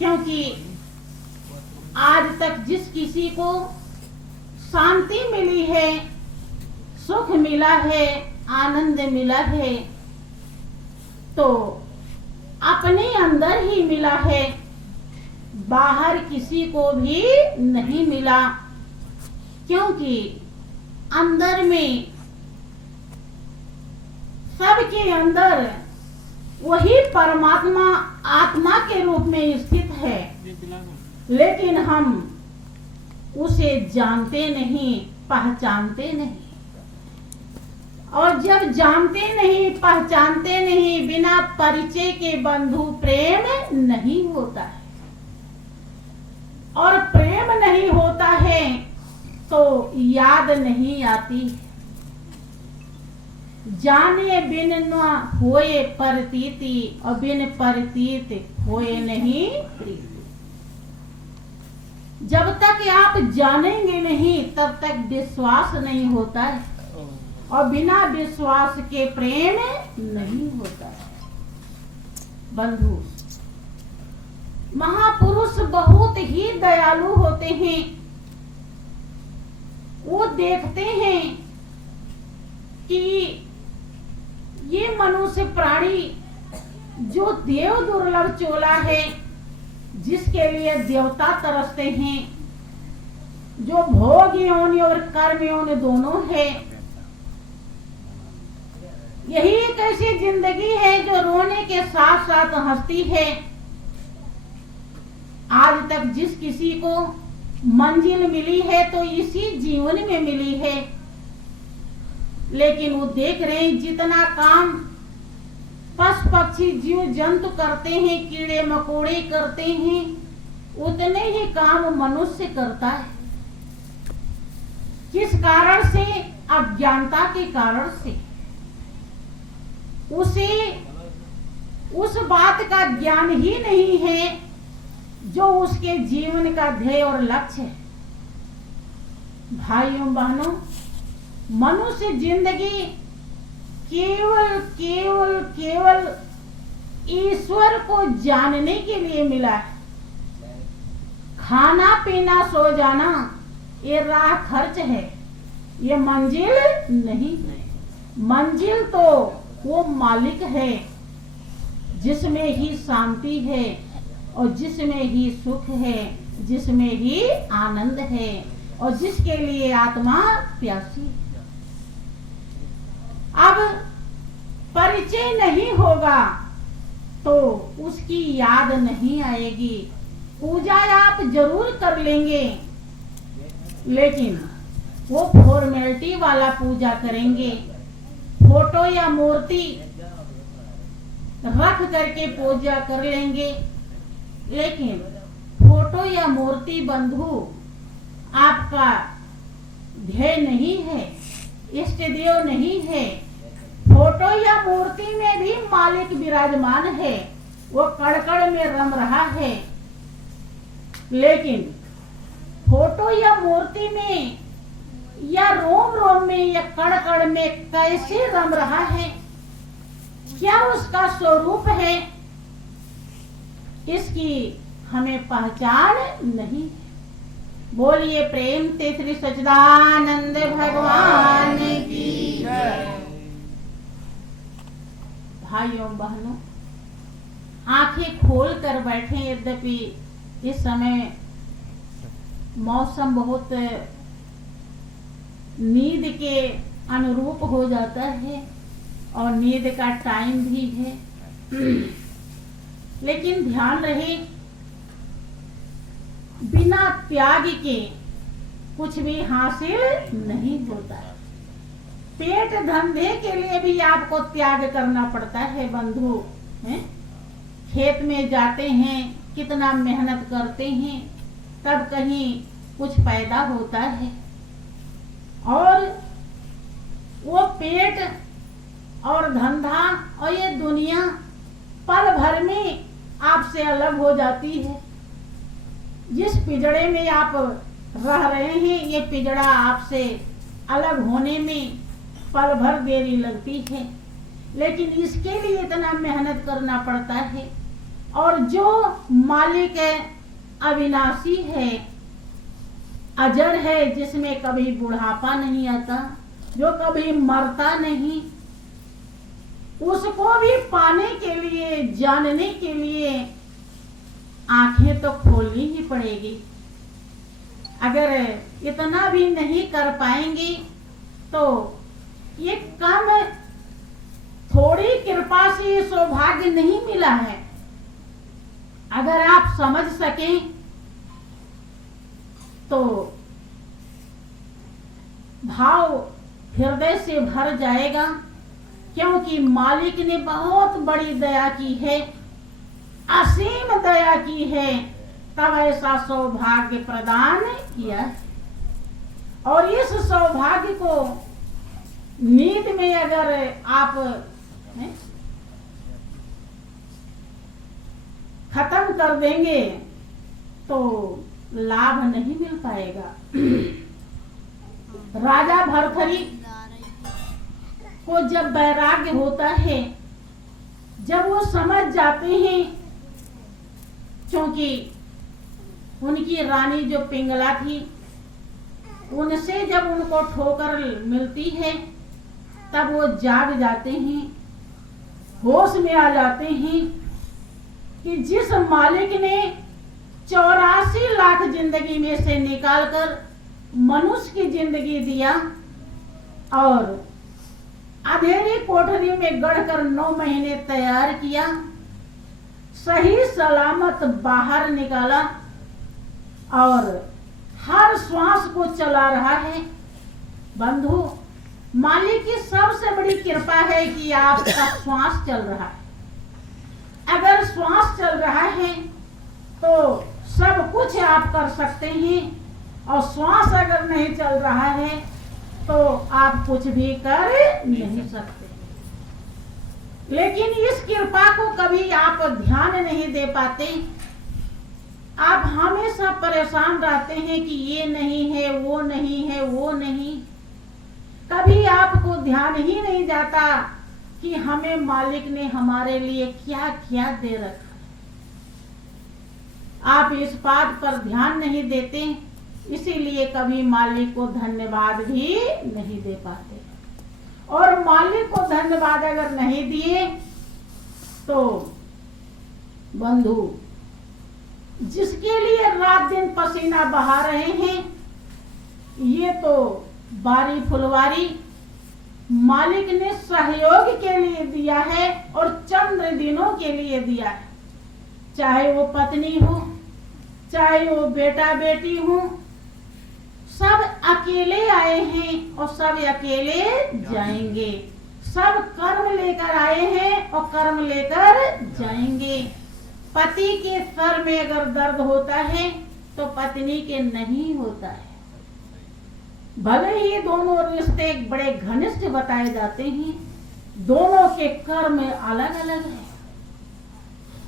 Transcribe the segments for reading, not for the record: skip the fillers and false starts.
क्योंकि आज तक जिस किसी को शांति मिली है, सुख मिला है, आनंद मिला है, तो अपने अंदर ही मिला है, बाहर किसी को भी नहीं मिला। क्योंकि अंदर में, सबके अंदर वही परमात्मा आत्मा के रूप में स्थित है, लेकिन हम उसे जानते नहीं, पहचानते नहीं। और जब जानते नहीं, पहचानते नहीं, बिना परिचय के बंधु प्रेम नहीं होता है। और प्रेम नहीं होता है तो याद नहीं आती। जाने बिन न होए प्रतीति, और बिन प्रतीत होए नहीं प्रीति। जब तक आप जानेंगे नहीं तब तक विश्वास नहीं होता है, और बिना विश्वास के प्रेम नहीं होता है। बंधु, महापुरुष बहुत ही दयालु होते हैं। वो देखते हैं कि ये मनुष्य प्राणी जो देव दुर्लभ चोला है, जिसके लिए देवता तरसते हैं, जो भोग योनि और कर्म योनि दोनों है, यही एक ऐसी जिंदगी है जो रोने के साथ साथ हंसती है। आज तक जिस किसी को मंजिल मिली है तो इसी जीवन में मिली है, लेकिन वो देख रहे हैं जितना काम पशु पक्षी जीव जंतु करते हैं, कीड़े मकोड़े करते हैं, उतने ही काम मनुष्य करता है। किस कारण से? अज्ञानता के कारण से। उसे उस बात का ज्ञान ही नहीं है जो उसके जीवन का ध्येय और लक्ष्य है। भाइयों बहनों, मनुष्य जिंदगी केवल केवल केवल ईश्वर को जानने के लिए मिला है। खाना पीना सो जाना ये राह खर्च है, ये मंजिल नहीं है। मंजिल तो वो मालिक है जिसमें ही शांति है, और जिसमें ही सुख है, जिसमें ही आनंद है, और जिसके लिए आत्मा प्यासी है। अब परिचय नहीं होगा तो उसकी याद नहीं आएगी। पूजा आप जरूर कर लेंगे, लेकिन वो फॉर्मेलिटी वाला पूजा करेंगे। फोटो या मूर्ति रख करके पूजा कर लेंगे, लेकिन फोटो या मूर्ति बंधु आपका ध्येय नहीं है, इष्ट देव नहीं है। फोटो या मूर्ति में भी मालिक विराजमान है, वो कड़कड़ में रम रहा है, लेकिन फोटो या मूर्ति में या रोम रोम में या कड़कड़ में कैसे रम रहा है, क्या उसका स्वरूप है, इसकी हमें पहचान नहीं। बोलिए प्रेम से श्री सच्चिदानंद भगवान की जय। भाइयों बहनों, आंखें खोल कर बैठे, यद्यपि इस समय मौसम बहुत नींद के अनुरूप हो जाता है और नींद का टाइम भी है, लेकिन ध्यान रहे बिना त्याग के कुछ भी हासिल नहीं होता। पेट धंधे के लिए भी आपको त्याग करना पड़ता है बंधु। खेत में जाते हैं, कितना मेहनत करते हैं, तब कहीं कुछ पैदा होता है, और वो पेट और धंधा और ये दुनिया पल भर में आपसे अलग हो जाती है। जिस पिंजड़े में आप रह रहे हैं, ये पिंजड़ा आपसे अलग होने में पल भर देरी लगती है, लेकिन इसके लिए इतना मेहनत करना पड़ता है। और जो मालिक अविनाशी है, अजर है, जिसमें कभी बुढ़ापा नहीं आता, जो कभी मरता नहीं, उसको भी पाने के लिए, जानने के लिए आंखें तो खोलनी ही पड़ेगी। अगर इतना भी नहीं कर पाएंगी तो ये कम थोड़ी कृपा से सौभाग्य नहीं मिला है। अगर आप समझ सकें तो भाव हृदय से भर जाएगा, क्योंकि मालिक ने बहुत बड़ी दया की है, असीम दया की है, तब ऐसा सौभाग्य प्रदान किया। और इस सौभाग्य को नींद में अगर आप खत्म कर देंगे तो लाभ नहीं मिल पाएगा। राजा भरथरी को जब वैराग्य होता है, जब वो समझ जाते हैं, क्योंकि उनकी रानी जो पिंगला थी, उनसे जब उनको ठोकर मिलती है तब वो जाग जाते हैं, होश में आ जाते हैं कि जिस मालिक ने 84 लाख जिंदगी में से निकालकर मनुष्य की जिंदगी दिया और अंधेरी कोठरी में गढ़कर 9 महीने तैयार किया, सही सलामत बाहर निकाला और हर श्वास को चला रहा है। बंधु, मालिक की सबसे बड़ी कृपा है कि आपका श्वास चल रहा है। अगर श्वास चल रहा है तो सब कुछ आप कर सकते हैं, और श्वास अगर नहीं चल रहा है तो आप कुछ भी कर नहीं सकते। लेकिन इस कृपा को कभी आप ध्यान नहीं दे पाते। आप हमेशा परेशान रहते हैं कि ये नहीं है, वो नहीं है, वो नहीं। कभी आपको ध्यान ही नहीं जाता कि हमें मालिक ने हमारे लिए क्या क्या दे रखा। आप इस बात पर ध्यान नहीं देते, इसीलिए कभी मालिक को धन्यवाद भी नहीं दे पाते। और मालिक को धन्यवाद अगर नहीं दिए तो बंधु, जिसके लिए रात दिन पसीना बहा रहे हैं, ये तो बारी फुलवारी मालिक ने सहयोग के लिए दिया है और चंद्र दिनों के लिए दिया है। चाहे वो पत्नी हो, चाहे वो बेटा बेटी हो, सब अकेले आए हैं और सब अकेले जाएंगे। सब कर्म लेकर आए हैं और कर्म लेकर जाएंगे। पति के सर में अगर दर्द होता है तो पत्नी के नहीं होता है। भले ही दोनों रिश्ते बड़े घनिष्ठ बताए जाते हैं, दोनों के कर्म अलग अलग है।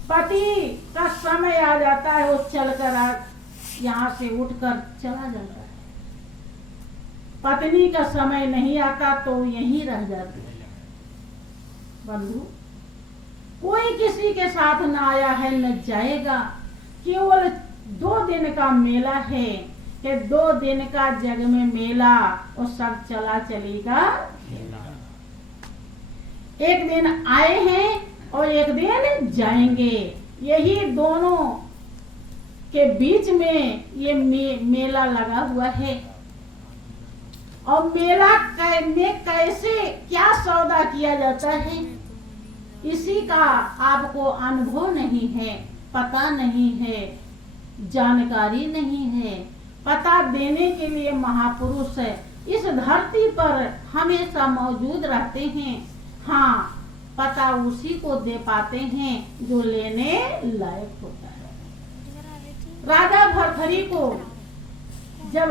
पति का समय आ जाता है, वो चलकर यहाँ से उठकर चला जाता है। पत्नी का समय नहीं आता तो यहीं रह जाती है। बंधु, कोई किसी के साथ न आया है न जाएगा। केवल 2 दिन का मेला है कि 2 दिन का जग में मेला और सब चला चलेगा। एक दिन आए हैं और एक दिन जाएंगे। यही दोनों के बीच में ये मेला लगा हुआ है। और मेला में कैसे क्या सौदा किया जाता है, इसी का आपको अनुभव नहीं है, पता नहीं है, जानकारी नहीं है। पता देने के लिए महापुरुष इस धरती पर हमेशा मौजूद रहते हैं। हाँ, पता उसी को दे पाते हैं जो लेने लायक होता है। राजा भरथरी को जब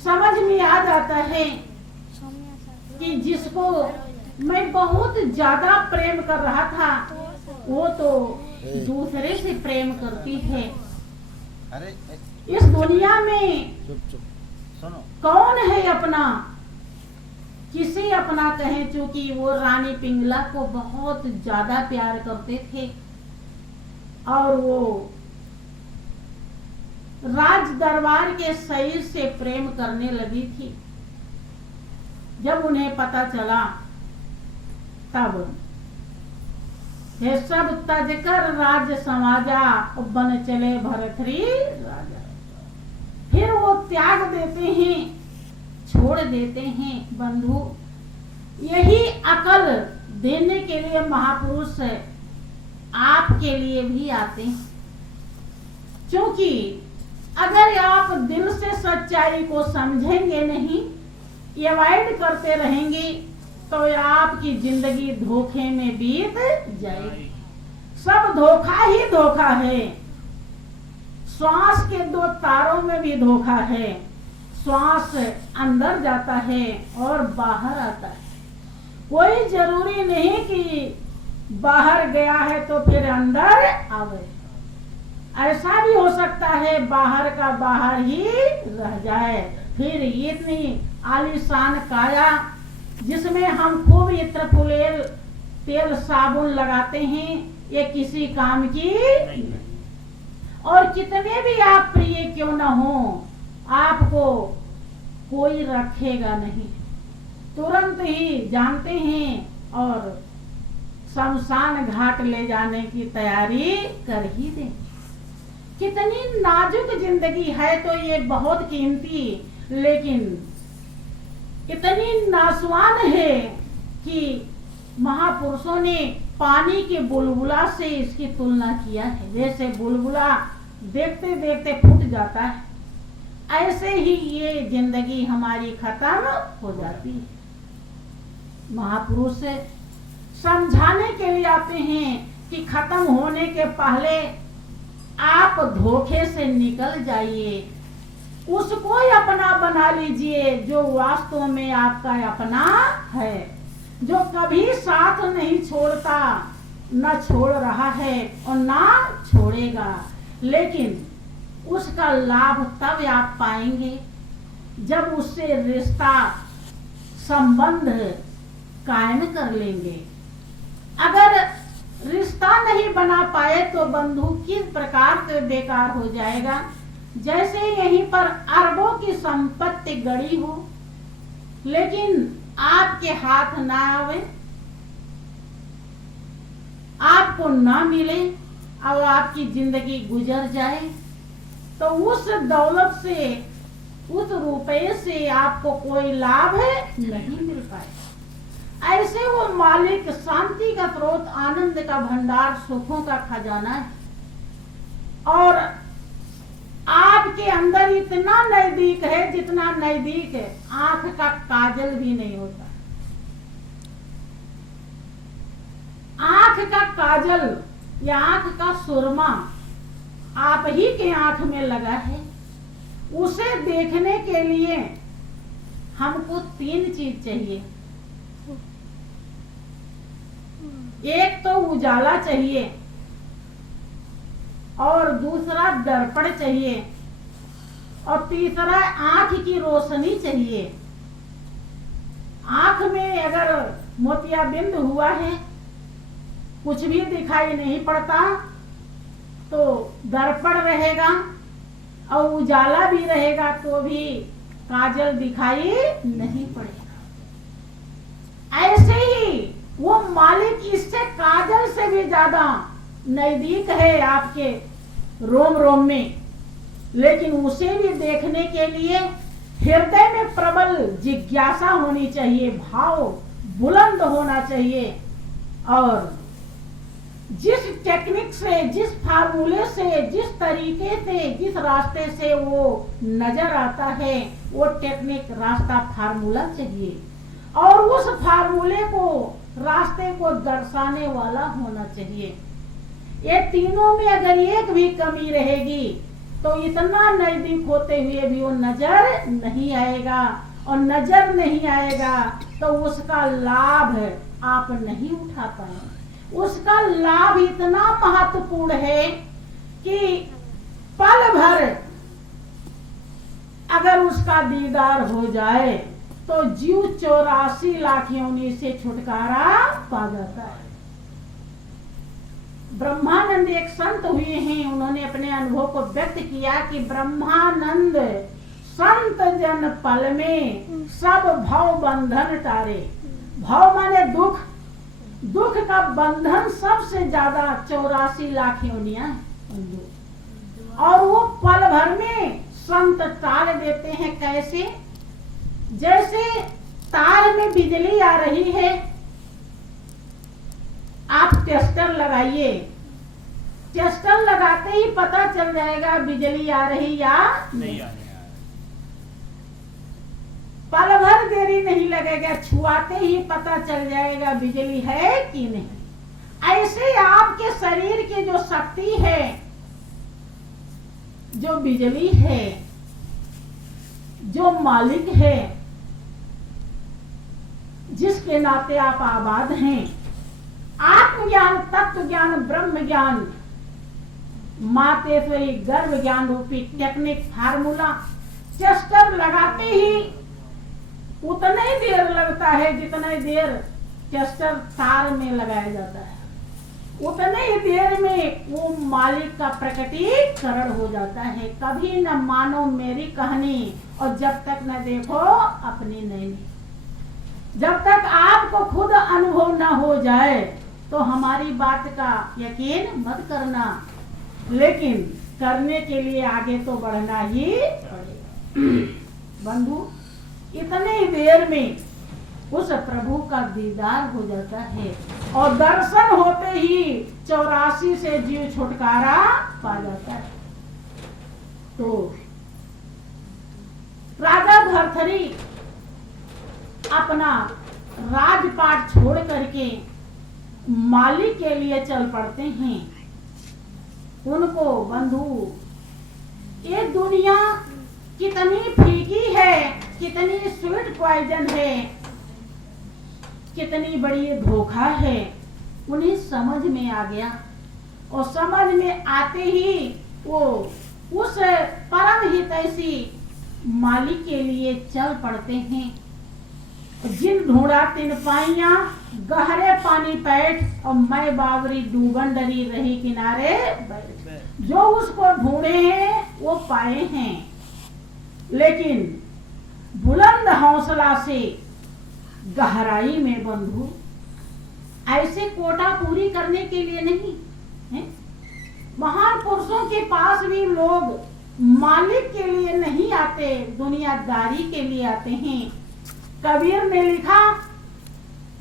समझ में आ जाता है कि जिसको मैं बहुत ज्यादा प्रेम कर रहा था, वो तो दूसरे से प्रेम करती है। इस दुनिया में कौन है अपना, किसी अपना कहें, चूंकि वो रानी पिंगला को बहुत ज्यादा प्यार करते थे और वो राज दरबार के शरीर से प्रेम करने लगी थी। जब उन्हें पता चला तब ये सब तज कर राज्य समाजा, बन चले भरथरी राजा। फिर वो त्याग देते हैं, छोड़ देते हैं। बंधु, यही अकल देने के लिए महापुरुष आपके लिए भी आते हैं, क्योंकि अगर आप दिल से सच्चाई को समझेंगे नहीं, अवॉइड करते रहेंगे, तो आपकी जिंदगी धोखे में बीत जाएगी। सब धोखा ही धोखा है। श्वास के 2 तारों में भी धोखा है। श्वास अंदर जाता है और बाहर आता है। कोई जरूरी नहीं कि बाहर गया है तो फिर अंदर आवे। ऐसा भी हो सकता है बाहर का बाहर ही रह जाए। फिर इतनी आलीशान काया जिसमें हम खूब इत्र पुलेल तेल साबुन लगाते हैं, ये किसी काम की नहीं। और कितने भी आप प्रिय क्यों न हो, आपको कोई रखेगा नहीं। तुरंत ही जानते हैं और शमशान घाट ले जाने की तैयारी कर ही दें। कितनी नाजुक जिंदगी है, तो ये बहुत कीमती, लेकिन इतनी नासवान है कि महापुरुषों ने पानी के बुलबुला से इसकी तुलना किया है। जैसे बुलबुला देखते देखते फूट जाता है, ऐसे ही ये जिंदगी हमारी खत्म हो जाती है। महापुरुष समझाने के लिए आते हैं कि खत्म होने के पहले आप धोखे से निकल जाइए, उसको अपना बना लीजिए जो वास्तव में आपका अपना है, जो कभी साथ नहीं छोड़ता, न छोड़ रहा है और ना छोड़ेगा। लेकिन उसका लाभ तब आप पाएंगे जब उससे रिश्ता संबंध कायम कर लेंगे। अगर रिश्ता नहीं बना पाए तो बंधु किस प्रकार से बेकार हो जाएगा। जैसे यहीं पर अरबों की संपत्ति गड़ी हो, लेकिन आपके हाथ ना आवे, आपको ना मिले और आपकी जिंदगी गुजर जाए, तो उस दौलत से, उस रुपये से आपको कोई लाभ नहीं मिल पाए। ऐसे वो मालिक शांति का स्रोत, आनंद का भंडार, सुखों का खजाना है, और आपके अंदर इतना नजदीक है जितना नजदीक है आंख का काजल भी नहीं होता। आंख का काजल या आंख का सुरमा आप ही के आंख में लगा है। उसे देखने के लिए हमको 3 चीज चाहिए। एक तो उजाला चाहिए, और दूसरा दर्पण चाहिए, और तीसरा आंख की रोशनी चाहिए। आंख में अगर मोतियाबिंद हुआ है, कुछ भी दिखाई नहीं पड़ता, तो दर्पण रहेगा और उजाला भी रहेगा तो भी काजल दिखाई नहीं पड़ेगा। ऐसे ही वो मालिक इससे काजल से भी ज्यादा नजदीक है आपके रोम रोम में, लेकिन उसे भी देखने के लिए हृदय में प्रबल जिज्ञासा होनी चाहिए, भाव बुलंद होना चाहिए। और जिस टेक्निक से, जिस फार्मूले से, जिस तरीके से, जिस रास्ते से वो नजर आता है, वो टेक्निक, रास्ता, फार्मूला चाहिए, और उस फार्मूले को, रास्ते को दर्शाने वाला होना चाहिए। ये तीनों में अगर एक भी कमी रहेगी तो इतना नजदीक होते हुए भी वो नजर नहीं आएगा, और नजर नहीं आएगा तो उसका लाभ आप नहीं उठा पाएंगे। उसका लाभ इतना महत्वपूर्ण है कि पल भर अगर उसका दीदार हो जाए तो जीव 84 लाख योनि से छुटकारा पा जाता है। ब्रह्मानंद एक संत हुए हैं, उन्होंने अपने अनुभव को व्यक्त किया कि ब्रह्मानंद संत जन पल में सब भव बंधन टारे। भव माने दुख, दुख का बंधन सबसे ज्यादा 84 लाख योनियां हैं, और वो पल भर में संत टाल देते हैं। कैसे? जैसे तार में बिजली आ रही है, आप टेस्टर लगाइए, टेस्टर लगाते ही पता चल जाएगा बिजली आ रही या नहीं। पल भर देरी नहीं लगेगा, छुआते ही पता चल जाएगा बिजली है कि नहीं। ऐसे आपके शरीर की जो शक्ति है, जो बिजली है, जो मालिक है, जिसके नाते आप आबाद हैं, आत्मज्ञान, तत्व ज्ञान, ब्रह्म ज्ञान, मातेश्वरी गर्भ ज्ञान रूपी टेक्निक फार्मूला टेस्टर लगाते ही उतना ही देर लगता है जितना देर टेस्टर तार में लगाया जाता है, उतने ही देर में वो मालिक का प्रकटीकरण हो जाता है। कभी न मानो मेरी कहानी, और जब तक न देखो अपनी नैनी, जब तक आपको खुद अनुभव न हो जाए तो हमारी बात का यकीन मत करना, लेकिन करने के लिए आगे तो बढ़ना ही पड़ेगा। बंधु, इतने ही देर में उस प्रभु का दीदार हो जाता है, और दर्शन होते ही 84 से जीव छुटकारा पा जाता है। तो राजा भर्तृहरि अपना राजपाट छोड़ करके मालिक के लिए चल पड़ते हैं। उनको बंधु, ये दुनिया कितनी फीकी है, कितनी स्वीट पॉइजन है, कितनी बड़ी धोखा है, उन्हें समझ में आ गया। और समझ में आते ही वो उस परम हितैषी मालिक के लिए चल पड़ते हैं। जिन ढूंढा तिन पाइया, गहरे पानी पैठ, और मैं बावरी डूबन डरी रही किनारे बैठ। जो उसको ढूंढे हैं वो पाए हैं, लेकिन बुलंद हौसला से गहराई में बंधु, ऐसे कोटा पूरी करने के लिए नहीं है। महान पुरुषों के पास भी लोग मालिक के लिए नहीं आते, दुनियादारी के लिए आते हैं। कबीर ने लिखा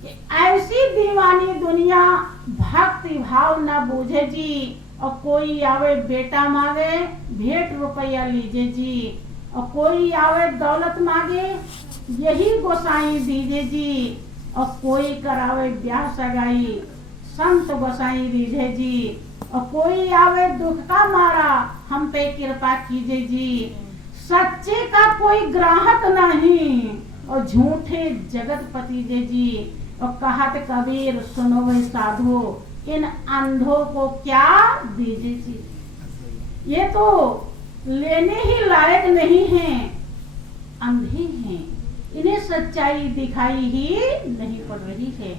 कि ऐसी दीवानी दुनिया भक्ति भाव न बूझे जी, और कोई आवे बेटा मांगे भेंट रुपया लीजे जी, और कोई आवे दौलत मांगे यही गोसाई दीजे जी, और कोई करावे ब्याह सगाई संत गोसाई दीजे जी, और कोई आवे दुख का मारा हम पे कृपा कीजिए जी। सच्चे का कोई ग्राहक नहीं, और झूठे जगतपति दे जी। और कहत कबीर सुनो वे साधो, इन अंधों को क्या दीजिए जी। ये तो लेने ही लायक नहीं हैं, अंधे हैं, इन्हें सच्चाई दिखाई ही नहीं पड़ रही है।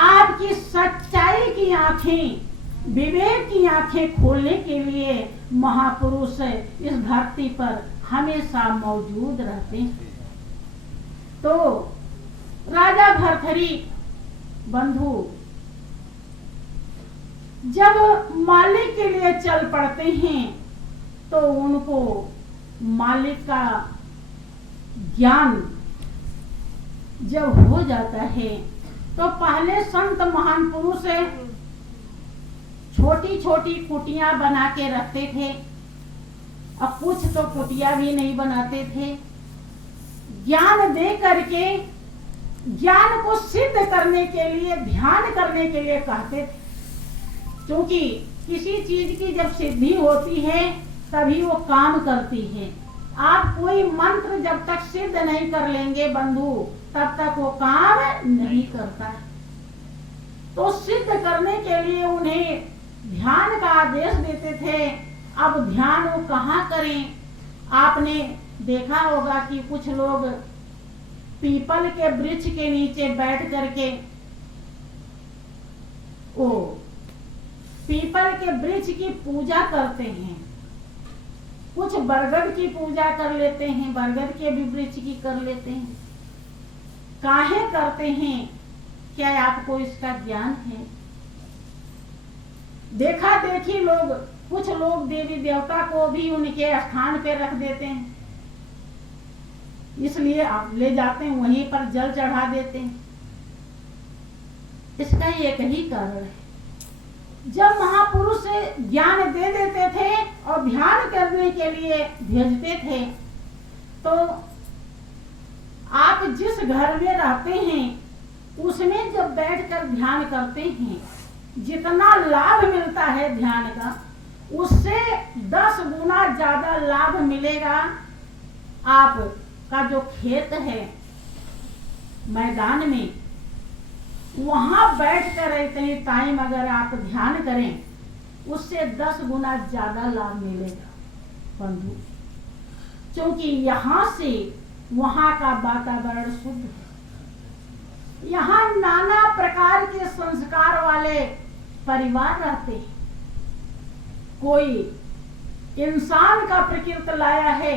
आपकी सच्चाई की आंखें, विवेक की आंखें खोलने के लिए महापुरुष इस धरती पर हमेशा मौजूद रहते हैं। तो राजा भर्तृहरि बंधु जब मालिक के लिए चल पड़ते हैं तो उनको मालिक का ज्ञान जब हो जाता है, तो पहले संत महान पुरुष छोटी छोटी कुटियां बना के रखते थे, अब कुछ तो कुटिया भी नहीं बनाते थे। ज्ञान दे करके ज्ञान को सिद्ध करने के लिए, ध्यान करने के लिए कहते थे, क्योंकि किसी चीज की जब सिद्धि होती है तभी वो काम करती है। आप कोई मंत्र जब तक सिद्ध नहीं कर लेंगे बंधु, तब तक वो काम नहीं करता है। तो सिद्ध करने के लिए उन्हें ध्यान का आदेश देते थे। अब ध्यान वो कहाँ करें? आपने देखा होगा कि कुछ लोग पीपल के वृक्ष के नीचे बैठ करके ओ पीपल के वृक्ष की पूजा करते हैं, कुछ बरगद की पूजा कर लेते हैं, बरगद के भी वृक्ष की कर लेते हैं। काहे करते हैं, क्या आपको इसका ज्ञान है? देखा देखी लोग, कुछ लोग देवी देवता को भी उनके स्थान पे रख देते हैं, इसलिए आप ले जाते हैं, वहीं पर जल चढ़ा देते हैं। इसका एक ही कारण है, जब महापुरुष ज्ञान दे देते थे और ध्यान करने के लिए भेजते थे, तो आप जिस घर में रहते हैं उसमें जब बैठकर ध्यान करते हैं, जितना लाभ मिलता है ध्यान का, उससे 10 गुना ज्यादा लाभ मिलेगा। आपका जो खेत है मैदान में, वहां बैठकर इतने टाइम अगर आप ध्यान करें, उससे 10 गुना ज्यादा लाभ मिलेगा बंधु, क्योंकि यहाँ से वहां का वातावरण शुद्ध है। यहाँ नाना प्रकार के संस्कार वाले परिवार रहते हैं, कोई इंसान का प्रकृति लाया है,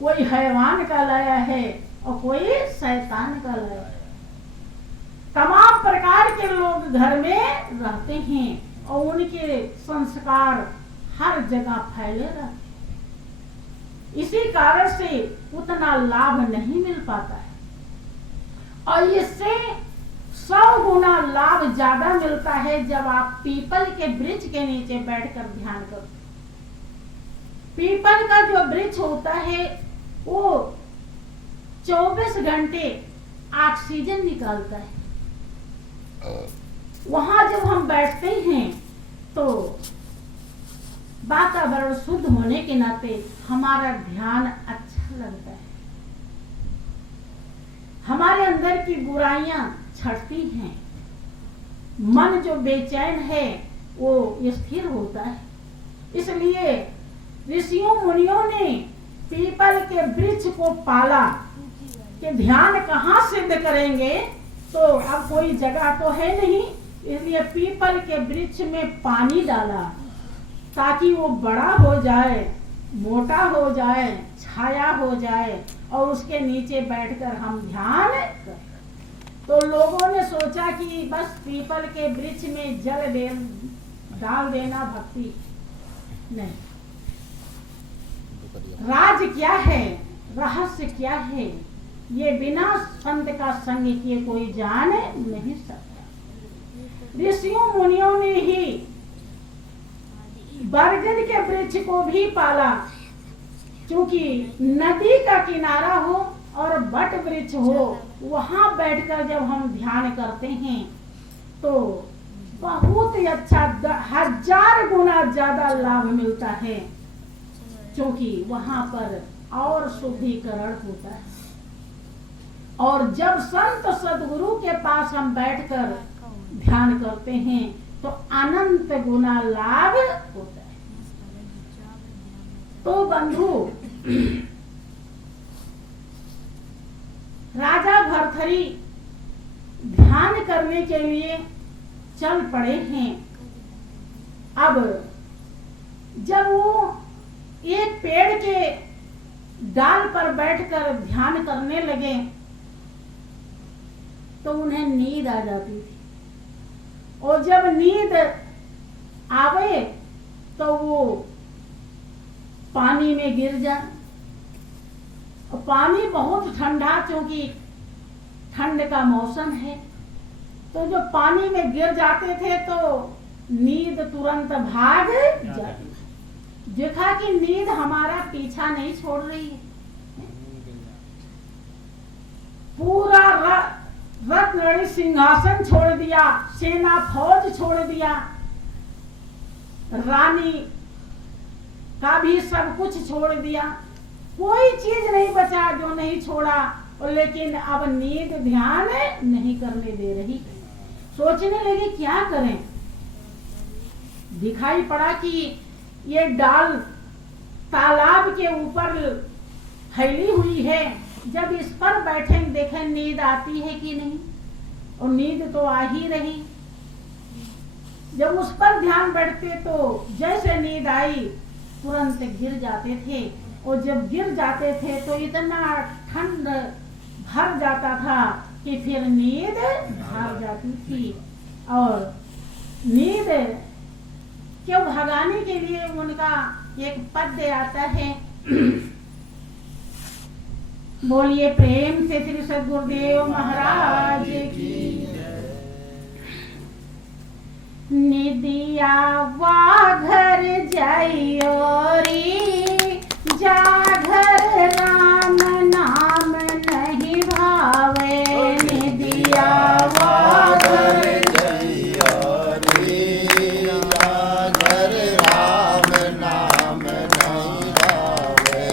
कोई हैवान का लाया है और कोई शैतान का लाया है। तमाम प्रकार के लोग घर में रहते हैं और उनके संस्कार हर जगह फैले रहते हैं। इसी कारण से उतना लाभ नहीं मिल पाता है, और इससे 100 गुना लाभ ज्यादा मिलता है जब आप पीपल के वृक्ष के नीचे बैठकर ध्यान करते। पीपल का जो वृक्ष होता है वो 24 घंटे ऑक्सीजन निकालता है। वहां जब हम बैठते हैं तो वातावरण शुद्ध होने के नाते हमारा ध्यान अच्छा लगता है, हमारे अंदर की बुराइयां छटती हैं, मन जो बेचैन है वो स्थिर होता है। इसलिए ऋषियों मुनियों ने पीपल के वृक्ष को पाला कि ध्यान कहाँ सिद्ध करेंगे, तो अब कोई जगह तो है नहीं, इसलिए पीपल के वृक्ष में पानी डाला ताकि वो बड़ा हो जाए, मोटा हो जाए, छाया हो जाए और उसके नीचे बैठकर हम ध्यान करें। तो लोगों ने सोचा कि बस पीपल के वृक्ष में जल डाल देना भक्ति नहीं। राज क्या है, रहस्य क्या है, ये बिना संत का संग किए कोई जान नहीं सकता। ऋषियों मुनियों ने ही बरगद के वृक्ष को भी पाला, क्योंकि नदी का किनारा हो और बट वृक्ष हो, वहां बैठकर जब हम ध्यान करते हैं तो बहुत ही अच्छा 1000 गुना ज्यादा लाभ मिलता है, क्योंकि वहां पर और शुद्धिकरण होता है। और जब संत सदगुरु के पास हम बैठकर ध्यान करते हैं तो अनंत गुना लाभ होता है। तो बंधु, राजा भर्तृहरि ध्यान करने के लिए चल पड़े हैं। अब जब वो एक पेड़ के डाल पर बैठकर ध्यान करने लगे तो उन्हें नींद आ जाती थी, और जब नींद आवे तो वो पानी में गिर जाए, और पानी बहुत ठंडा, क्योंकि ठंड का मौसम है, तो जो पानी में गिर जाते थे तो नींद तुरंत भाग जाती। देखा कि नींद हमारा पीछा नहीं छोड़ रही है, पूरा रत्न सिंहासन छोड़ दिया, सेना फौज छोड़ दिया, रानी का भी सब कुछ छोड़ दिया, कोई चीज नहीं बचा जो नहीं छोड़ा, और लेकिन अब नींद ध्यान नहीं करने दे रही। सोचने लगे क्या करें। दिखाई पड़ा कि ये डाल तालाब के ऊपर फैली हुई है जब इस पर बैठे देखें नींद आती है कि नहीं, और नींद तो आ ही रही। जब उस पर ध्यान बैठते तो जैसे नींद आई तुरंत गिर जाते थे, और जब गिर जाते थे तो इतना ठंड भर जाता था कि फिर नींद भाग जाती थी। और नींद क्यों भगाने के लिए उनका एक पद्य आता है। बोलिए प्रेम से श्री सद्गुरुदेव महाराज की। निदिया वा घर जाइयो री, जा घर राम नाम नहीं भावे। निदिया वा घर जाइयो री, जा घर राम नाम नहीं भावे।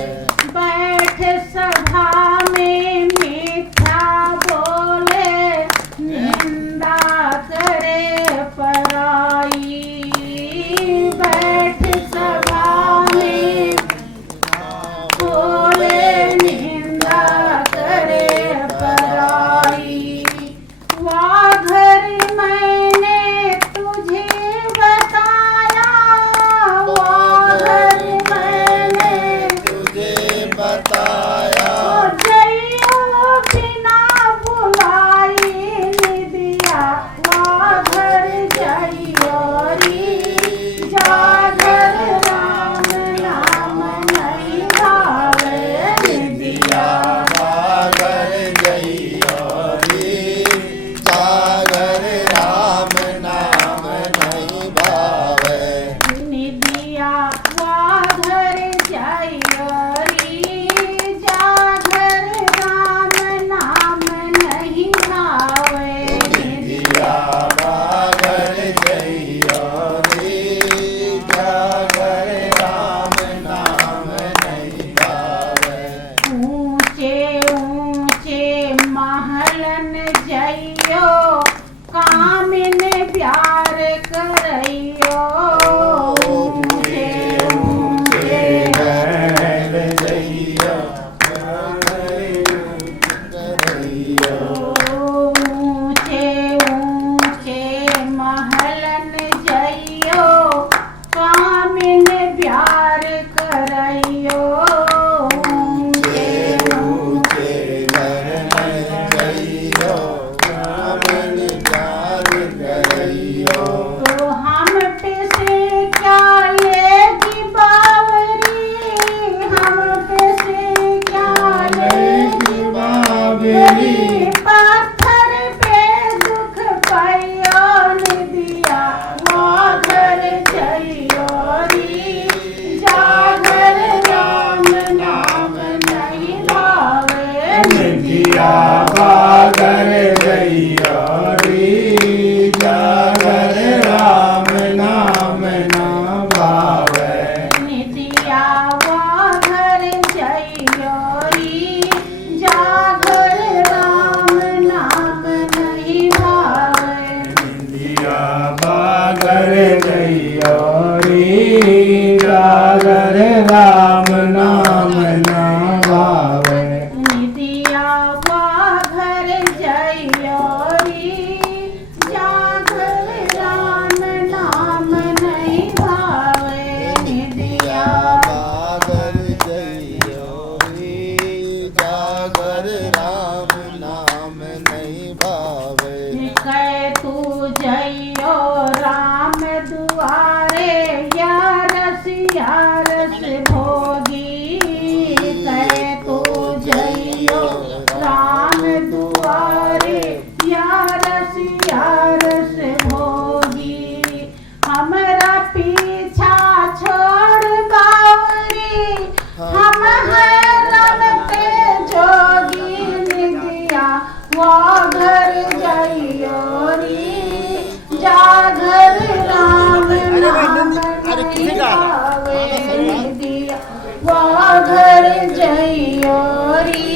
बैठ सभा में मीठा बोले, निंदा करे पराई। बैठ सभा में बोले, निंदा करे पराई। वा घर मैंने तुझे बताया, वा घर मैंने तुझे बताया। जइयो बिना बुलाई। निदिया वा घर जइयो री, जा घर राम नाम नहीं भावे। निदिया सागर जइयो री, सागर राम नाम नहीं भावे। निदिया वा घर जइयो री, जा घर राम नाम नहीं भावे। निदिया सागर जइयो री, सागर राम नाम नहीं भावे। ऊंचे ऊंचे महलन जइयो, कामिन प्यार करइयो। ऊंचे ऊंचे महल जइयो, करइयो। ऊंचे ऊंचे महलन जइयो, कामिन प्यार करइयो। ऊंचे ऊंचे महल जइयो, कामन प्यार करइयो। तो हम पे से क्या लेगी बावरी, हम पे से क्या लेगी बावरी। पत्थर पे दुख पाइयो, निदिया वा घर जइयो री, जा घर राम नाम नहीं भावे। निदिया सागर जइयो री, सागर राम नाम ना भावे। निदिया वा घर जइयो री, जा घर राम नाम नहीं भावे। निदिया सागर जइयो री, सागर राम नाम ना भावे। निदिया वा घर जइयो री, जा घर राम नाम नहीं भावे। निदिया सागर जइयो री, सागर राम नाम नहीं भावे। कै तू जइयो राम दुआरे, या रस भोगी। कै तू जइयो राम दुआरे, या रस भोगी। हमरा पीछा छोड़ बावरी, हम हैं रमते जोगी। निदिया वो घर जइयो री, जा घर राम नाम नहीं भावे। निदिया वो घर जइयो री,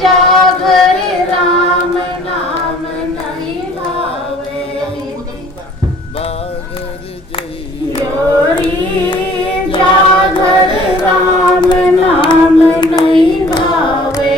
जा घर राम नाम नहीं भावे। बागर जइयो योरी जा घर राम नाम नहीं भावे।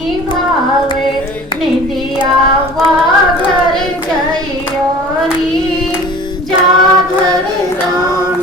नहीं भावे निदिया वाघर जइयो री जागर राम